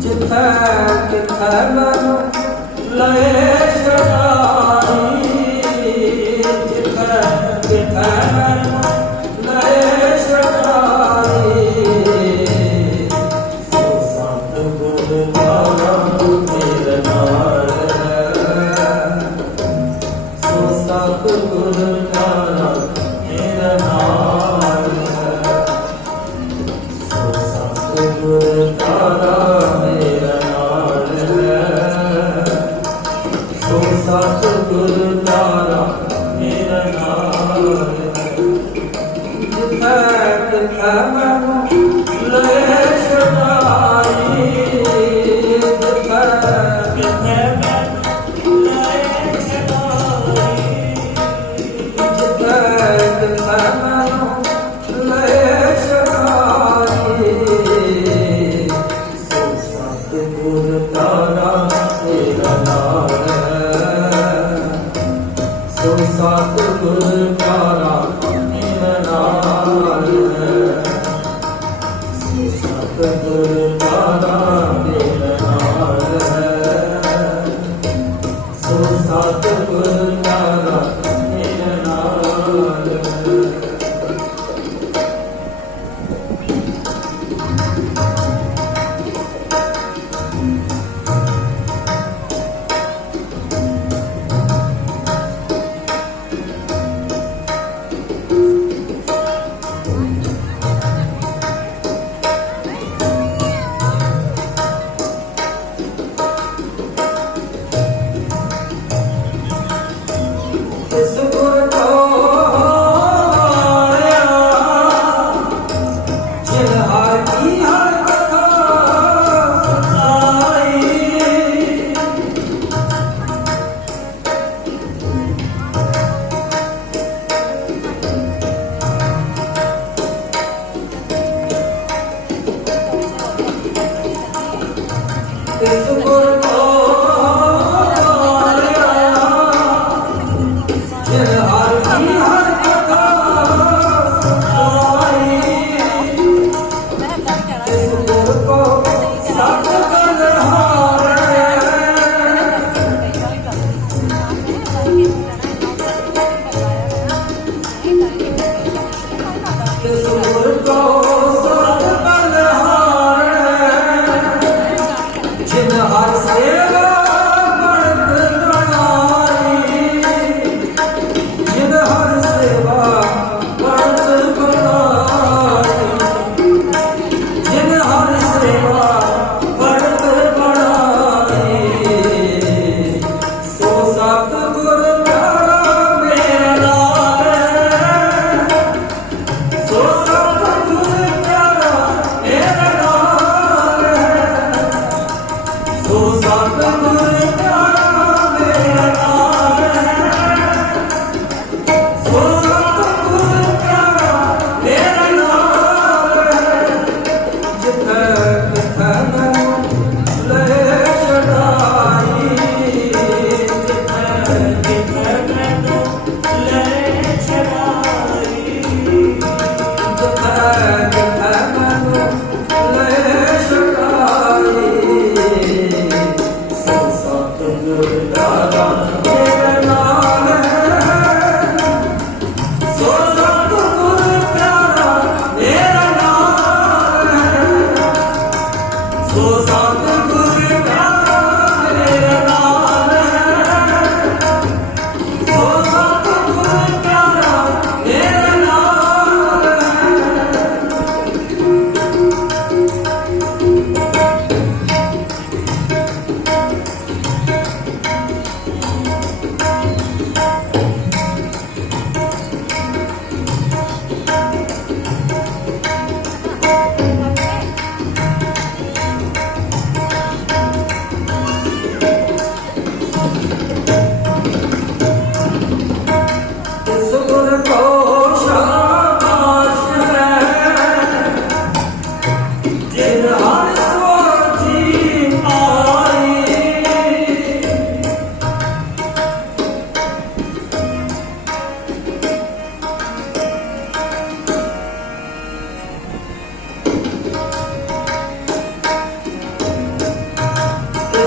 ਜਿੱਥੈ ਕਿਥੈ ਮਨ ਲਏ ਸ਼ਰਾਈ ਸੋ ਸਤਿਗੁਰ ਤਾਰਾ ਤੇਰਾ ਨਾਮ Yeah. Ramadan.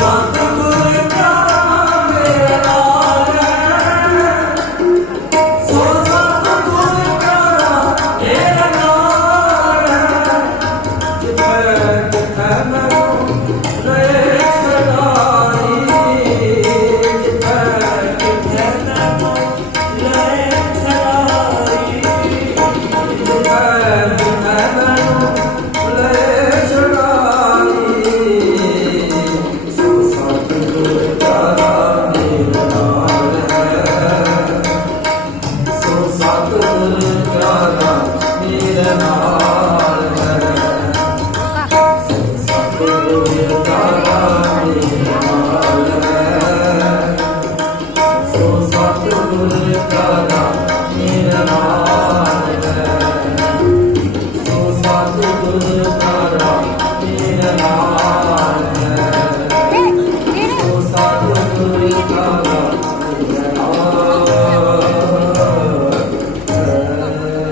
ਸੋ